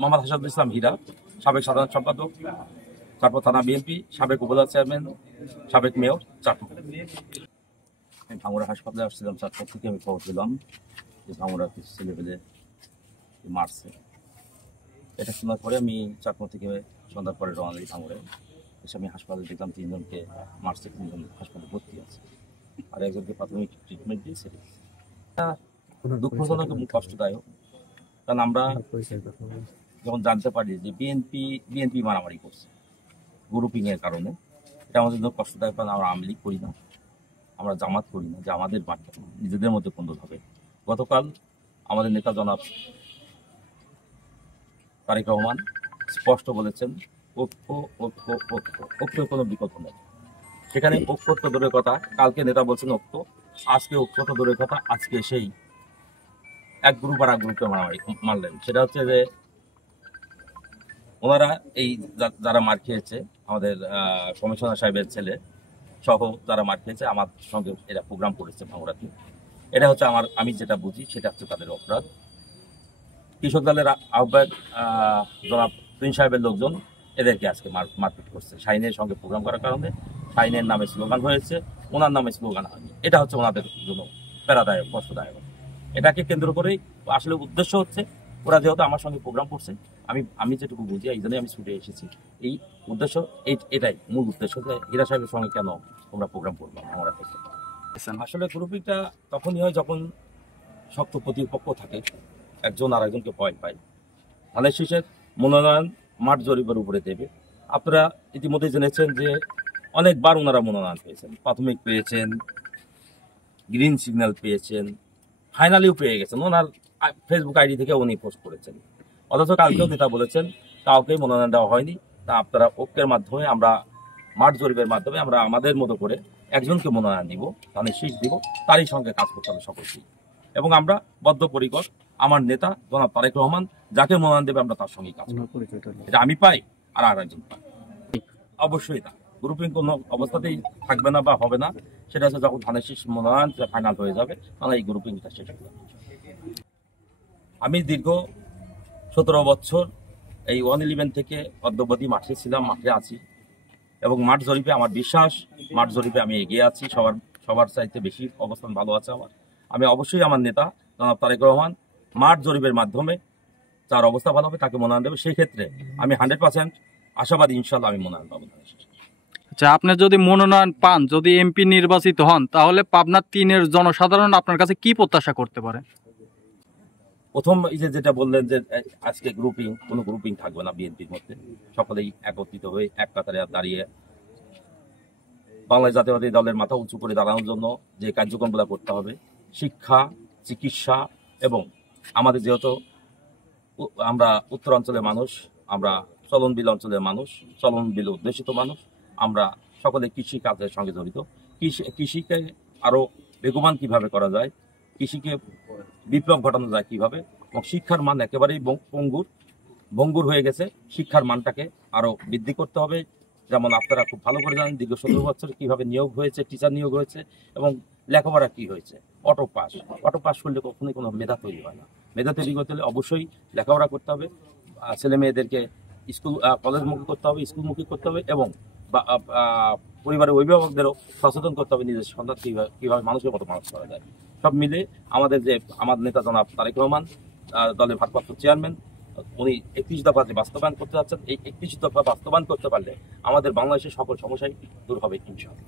মোহাম্মদ হাসানুল ইসলাম হীরা, সাবেক সাধারণ সম্পাদক, চাঁদপুর থানা বিএনপি, সাবেক উপজেলা চেয়ারম্যান, সাবেক মেয়র চাঁদপুর। আমি ভাঙড়া হাসপাতালে আসছিলাম, চাঁদপুর থেকে আমি খবর পেলাম যে ভাঙড়া কিছু ছেলেপেলে মারছে। এটা শোনার পরে আমি চাঁদপুর থেকে সন্ধ্যার পরে রওনা দিই ভাঙড়ে। এসে আমি হাসপাতালে দেখলাম 3 জনকে মারছে, 3 জন হাসপাতালে ভর্তি আছে, আর একজনকে প্রাথমিক ট্রিটমেন্ট দিয়ে ছেড়ে দিচ্ছে। দুঃখজনক এবং কষ্টদায়ক, কারণ আমরা যখন জানতে পারি যে বিএনপি মারামারি করছে গ্রুপিং এর কারণে, এটা আমাদের জন্য কষ্টদায়ক। কারণ আমরা আওয়ামী লীগ করি না, আমরা জামাত করি না, যে আমাদের বার্তা নিজেদের মধ্যে কোন্দল হবে। গতকাল আমাদের নেতা জনাব তারেক রহমান স্পষ্ট বলেছেন, ঐক্য ঐক্য ঐক্য, ঐক্যের কোনো বিকল্প নেই। সেখানে ঐক্য তো দূরের কথা, কালকে নেতা বলছেন ঐক্য, আজকে ঐক্য তো দূরের কথা, আজকে সেই এক গ্রুপ আর এক গ্রুপকে মারলেন। সেটা হচ্ছে যে ওনারা এই যারা মার খেয়েছে, আমাদের কমিশনার সাহেবের ছেলে সহ যারা মার খেয়েছে, আমার সঙ্গে এরা প্রোগ্রাম করেছে ভাঙড়াতে। এটা হচ্ছে আমি যেটা বুঝি সেটা হচ্ছে তাদের অপরাধ। কৃষক দলের আহ্বায়ক জনাব তুহিন সাহেবের লোকজন এদেরকে আজকে মারপিট করছে শাহিনের সঙ্গে প্রোগ্রাম করার কারণে। শাহিনের নামে স্লোগান হয়েছে, ওনার নামে স্লোগান হয়নি। এটা হচ্ছে ওনাদের জন্য প্যারাদায়ক, কষ্টদায়ক। এটাকে কেন্দ্র করেই আসলে উদ্দেশ্য হচ্ছে, ওরা যেহেতু আমার সঙ্গে প্রোগ্রাম করছে, আমি যেটুকু বুঝি, এই জন্যই আমি ছুটে এসেছি। এই উদ্দেশ্য এটাই মূল উদ্দেশ্য, যে হীরা সাহেবের সঙ্গে কেন তোমরা প্রোগ্রাম করবো আমরা থেকে। আসলে গ্রুপিংটা তখনই হয় যখন শক্ত প্রতিপক্ষ থাকে, একজন আর একজনকে ভয় পায়। ধানের শীষের মনোনয়ন মাঠ জরিপের উপরে দেবে। আপনারা ইতিমধ্যে জেনেছেন যে অনেকবার ওনারা মনোনয়ন পেয়েছেন, প্রাথমিক পেয়েছেন, গ্রিন সিগন্যাল পেয়েছেন, ফাইনালিও পেয়ে গেছেন। ওনার ফেসবুক আইডি থেকে উনি পোস্ট করেছেন। অথচ কালকেও নেতা বলেছেন কাউকেই মনোনয়ন দেওয়া হয়নি। তা আপনারা ঐক্যের মাধ্যমে, আমরা মাঠ জরিপের মাধ্যমে আমরা আমাদের মতো করে একজনকে মনোনয়ন দিব, ধানের শীষ দিব, তারই সঙ্গে কাজ করতে হবে সকলকেই। এবং আমরা বদ্ধপরিকর, আমার নেতা জনাব তারেক রহমান যাকে মনোনয়ন দেবে আমরা তার সঙ্গেই কাজ করব। এটা আমি পাই আর একজন পাই, অবশ্যই না। গ্রুপিং কোনো অবস্থাতেই থাকবে না বা হবে না। সেটা হচ্ছে যখন ধানের শীষ মনোনয়ন ফাইনাল হয়ে যাবে, তাহলে এই গ্রুপিংটা শেষ হয়ে যাবে। আমি দীর্ঘ 17 বছর এই 111 থেকে অদ্যাবধি মাঠে ছিলাম, মাঠে আছি। এবং মাঠ জরিপে আমার বিশ্বাস, মাঠ জরিপে আমি এগিয়ে আছি, সবার চাইতে বেশি অবস্থান ভালো আছে আমার। আমি অবশ্যই আমার নেতা জনাব তারেক রহমান মাঠ জরিপের মাধ্যমে যার অবস্থা ভালো হবে তাকে মনোনয়ন দেবে। সেই ক্ষেত্রে আমি 100% আশাবাদী, ইনশাল্লাহ আমি মনোনয়ন পাবো। আচ্ছা, আপনি যদি মনোনয়ন পান, যদি এমপি নির্বাচিত হন, তাহলে পাবনা 3-এর জনসাধারণ আপনার কাছে কি প্রত্যাশা করতে পারে? প্রথম এই যেটা বললেন যে আজকে কোনো গ্রুপিং থাকবে না বিএনপির মধ্যে, সকলেই একত্রিত হয়ে এক কাতারে দাঁড়িয়ে বাংলাদেশ জাতীয়তাবাদী দলের মাথা উঁচু করে দাঁড়ানোর জন্য যে কার্যক্রমগুলো করতে হবে, শিক্ষা, চিকিৎসা, এবং আমাদের যেহেতু আমরা উত্তরাঞ্চলের মানুষ, আমরা চলনবিল অঞ্চলের মানুষ, চলনবিল উদ্দেশিত মানুষ, আমরা সকলে কৃষি কাজের সঙ্গে জড়িত। কৃষিকে আরো বেগবান কিভাবে করা যায়, কৃষিকে বিপ্লব ঘটানো যায় কিভাবে, এবং শিক্ষার মান একেবারেই ভঙ্গুর হয়ে গেছে। শিক্ষার মানটাকে আরো বৃদ্ধি করতে হবে। যেমন আপনারা খুব ভালো করে জানেন, দীর্ঘ 17 বছর কিভাবে নিয়োগ হয়েছে, টিচার নিয়োগ হয়েছে, এবং লেখাপড়া কি হয়েছে, অটো পাস করলে কখনোই কোনো মেধা তৈরি হয় না। মেধা তৈরি করতে হলে অবশ্যই লেখাপড়া করতে হবে, ছেলে মেয়েদেরকে কলেজমুখী করতে হবে, স্কুলমুখী করতে হবে, এবং পরিবারের অভিভাবকদেরও সচেতন করতে হবে নিজের সন্তান কিভাবে মানুষের মতো মানুষ করা যায়। সব মিলে আমার নেতা জনাব তারেক রহমান, দলের ভারপ্রাপ্ত চেয়ারম্যান, উনি 31 দফা যে বাস্তবায়ন করতে যাচ্ছেন, এই 31 দফা বাস্তবায়ন করতে পারলে আমাদের বাংলাদেশের সকল সমস্যাই দূর হবে ইনশাআল্লাহ।